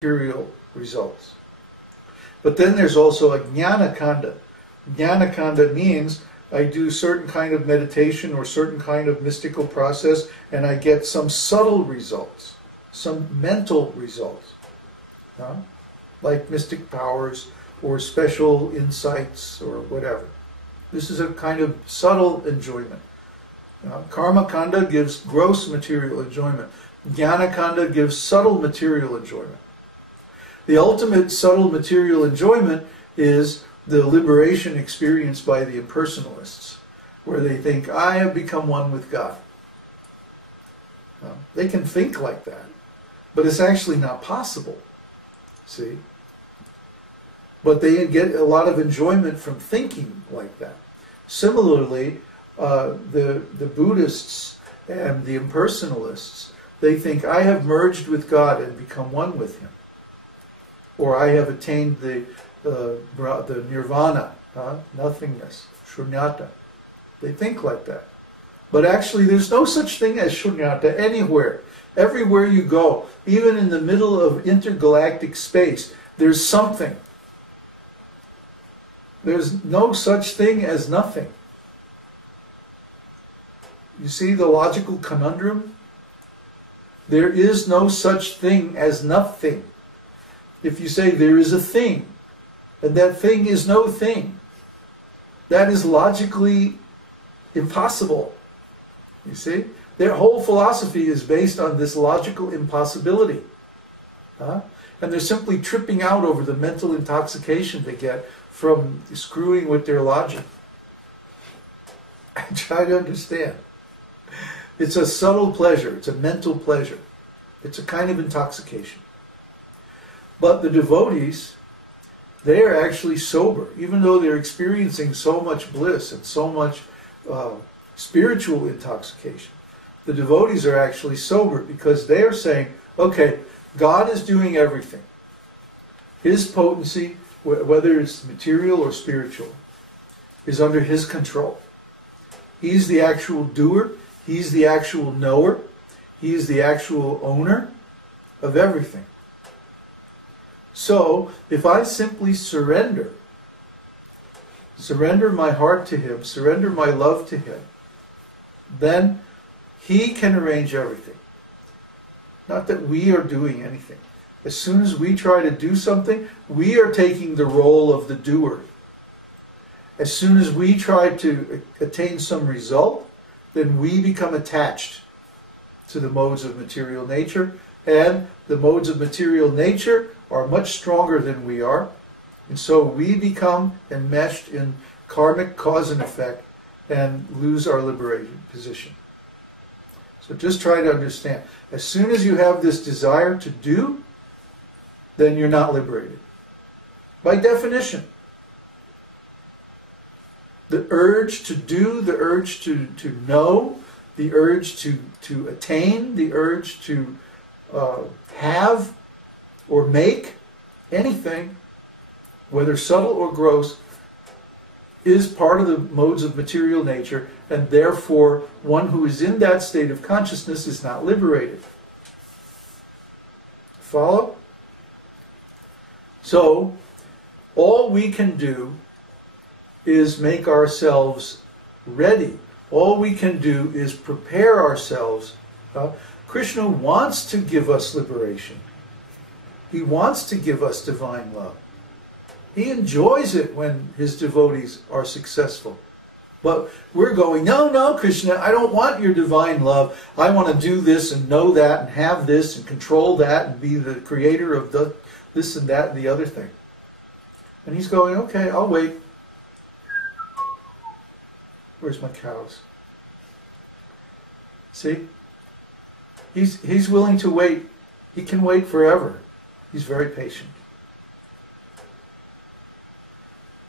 material results. But then there's also a jnana kanda. Jnana kanda means I do certain kind of meditation or certain kind of mystical process and I get some subtle results, some mental results, like mystic powers or special insights or whatever. This is a kind of subtle enjoyment. Karma kanda gives gross material enjoyment. Jnana kanda gives subtle material enjoyment. The ultimate subtle material enjoyment is the liberation experienced by the impersonalists, where they think, I have become one with God. They can think like that, but it's actually not possible, see? But they get a lot of enjoyment from thinking like that. Similarly, the Buddhists and the impersonalists, they think, I have merged with God and become one with Him. Or I have attained the nirvana, nothingness, shunyata. They think like that. But actually there's no such thing as shunyata anywhere. Everywhere you go, even in the middle of intergalactic space, there's something. There's no such thing as nothing. You see the logical conundrum? There is no such thing as nothing. If you say there is a thing, and that thing is no thing, that is logically impossible. You see? Their whole philosophy is based on this logical impossibility. And they're simply tripping out over the mental intoxication they get from screwing with their logic. I try to understand. It's a subtle pleasure. It's a mental pleasure. It's a kind of intoxication. But the devotees, they are actually sober, even though they're experiencing so much bliss and so much spiritual intoxication. The devotees are actually sober because they are saying, okay, God is doing everything. His potency, whether it's material or spiritual, is under His control. He's the actual doer. He's the actual knower. He is the actual owner of everything. So, if I simply surrender my heart to Him, surrender my love to Him, then He can arrange everything. Not that we are doing anything. As soon as we try to do something, we are taking the role of the doer. As soon as we try to attain some result, then we become attached to the modes of material nature, and the modes of material nature are much stronger than we are, and so we become enmeshed in karmic cause and effect and lose our liberated position. So just try to understand, as soon as you have this desire to do, then you're not liberated. By definition. The urge to do, the urge to know, the urge to attain, the urge to have or make anything, whether subtle or gross, is part of the modes of material nature, and therefore one who is in that state of consciousness is not liberated. Follow? So, all we can do is make ourselves ready. All we can do is prepare ourselves. Krishna wants to give us liberation. He wants to give us divine love. He enjoys it when His devotees are successful. But we're going, no, Krishna, I don't want your divine love. I want to do this and know that and have this and control that and be the creator of this and that and the other thing. And He's going, okay, I'll wait. Where's my cows? See? He's willing to wait. He can wait forever. He's very patient.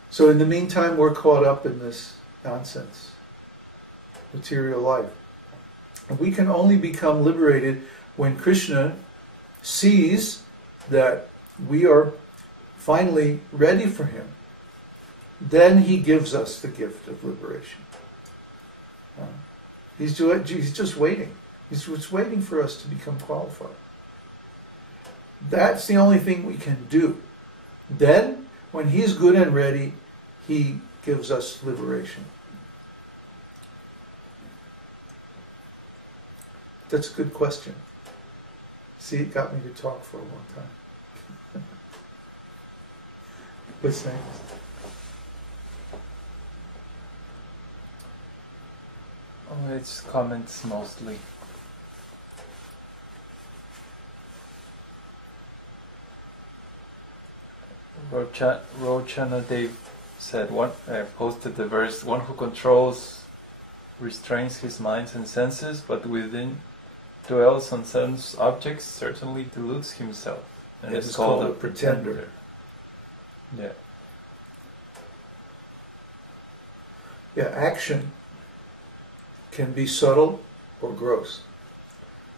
So in the meantime, we're caught up in this nonsense, material life. And we can only become liberated when Krishna sees that we are finally ready for Him. Then He gives us the gift of liberation. He's just waiting. He's just waiting for us to become qualified. That's the only thing we can do. Then, when He's good and ready, He gives us liberation. That's a good question. See, it got me to talk for a long time. What's next? Oh, it's comments mostly. Rochana Dev said, posted the verse, one who controls, restrains his mind and senses, but within dwells on sense objects, certainly deludes himself. And it's called a pretender. Yeah. Yeah, action can be subtle or gross.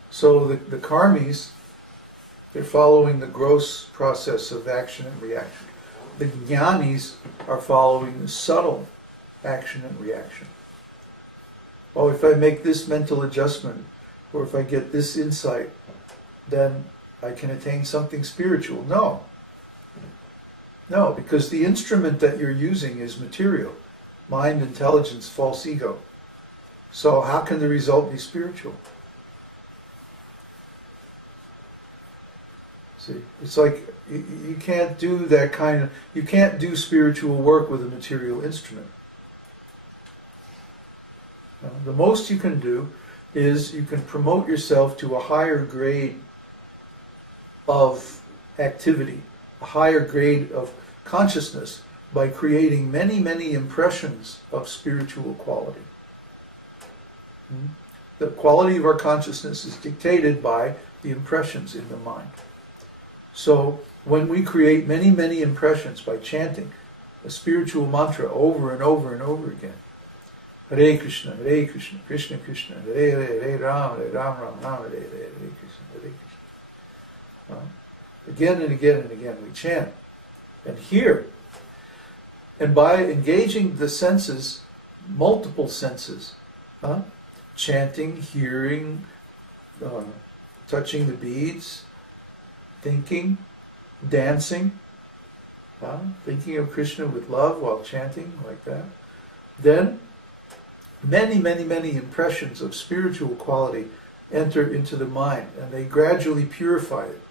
So the karmis, they're following the gross process of action and reaction. The jnanis are following the subtle action and reaction. Oh, if I make this mental adjustment, or if I get this insight, then I can attain something spiritual. No. No, because the instrument that you're using is material. Mind, intelligence, false ego. So how can the result be spiritual? See, it's like you can't do that kind of, you can't do spiritual work with a material instrument. The most you can do is you can promote yourself to a higher grade of activity, a higher grade of consciousness by creating many, many impressions of spiritual quality. The quality of our consciousness is dictated by the impressions in the mind. So when we create many, many impressions by chanting a spiritual mantra over and over and over again, Hare Krishna, Krishna Krishna, Hare Hare, Hare Ram, Ram, Ram Hare Hare, Hare Krishna. Again and again and again we chant and hear. And by engaging the senses, multiple senses, chanting, hearing, touching the beads, thinking, dancing, thinking of Krishna with love while chanting like that, then many, many, many impressions of spiritual quality enter into the mind and they gradually purify it.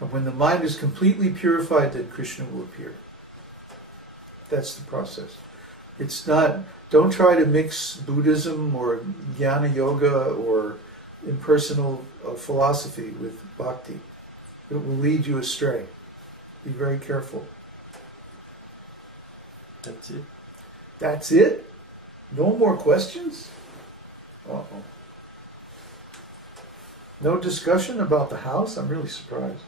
And when the mind is completely purified, then Krishna will appear. That's the process. It's not, don't try to mix Buddhism or Jnana Yoga or impersonal philosophy with bhakti. It will lead you astray. Be very careful. That's it. That's it? No more questions? Uh-oh. No discussion about the house? I'm really surprised.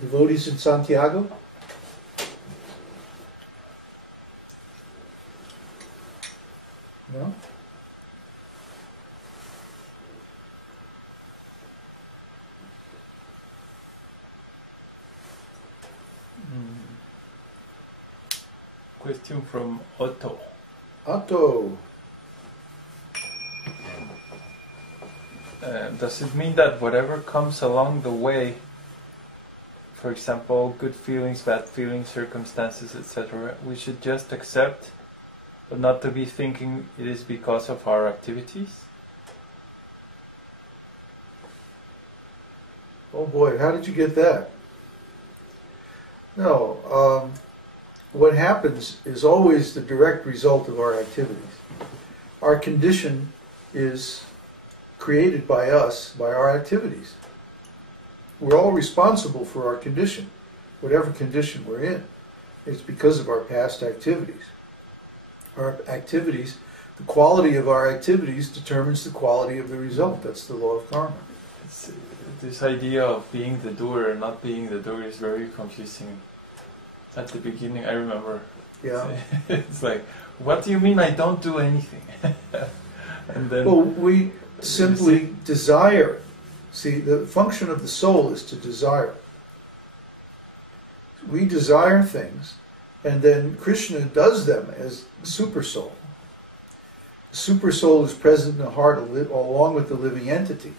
Devotees in Santiago? No? Question from Otto. Otto. Does it mean that whatever comes along the way, for example, good feelings, bad feelings, circumstances, etc., we should just accept, but not to be thinking it is because of our activities? Oh boy, how did you get that? No, what happens is always the direct result of our activities. Our condition is created by us, by our activities. We're all responsible for our condition, whatever condition we're in. It's because of our past activities. Our activities, the quality of our activities determines the quality of the result. That's the law of karma. This idea of being the doer and not being the doer is very confusing. At the beginning, I remember. Yeah. It's like, what do you mean I don't do anything? And then, well, we simply desire. See, the function of the soul is to desire. We desire things, and then Krishna does them as super soul. The super soul is present in the heart along with the living entity.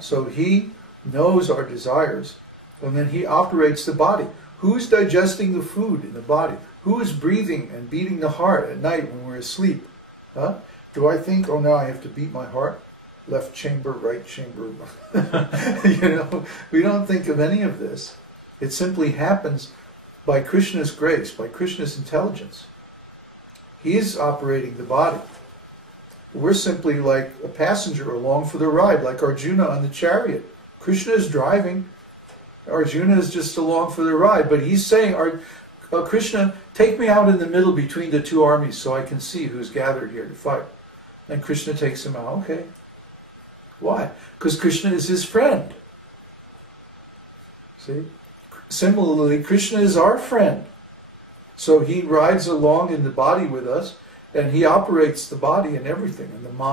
So he knows our desires, and then he operates the body. Who's digesting the food in the body? Who is breathing and beating the heart at night when we're asleep? Do I think, oh, now I have to beat my heart? Left chamber, right chamber. We don't think of any of this. It simply happens by Krishna's grace, by Krishna's intelligence. He's operating the body. We're simply like a passenger along for the ride, like Arjuna on the chariot. Krishna is driving. Arjuna is just along for the ride. But he's saying, Krishna, take me out in the middle between the two armies so I can see who's gathered here to fight. And Krishna takes him out. Okay. Why? Because Krishna is his friend. See? Similarly, Krishna is our friend. So he rides along in the body with us, and he operates the body and everything, and the mind.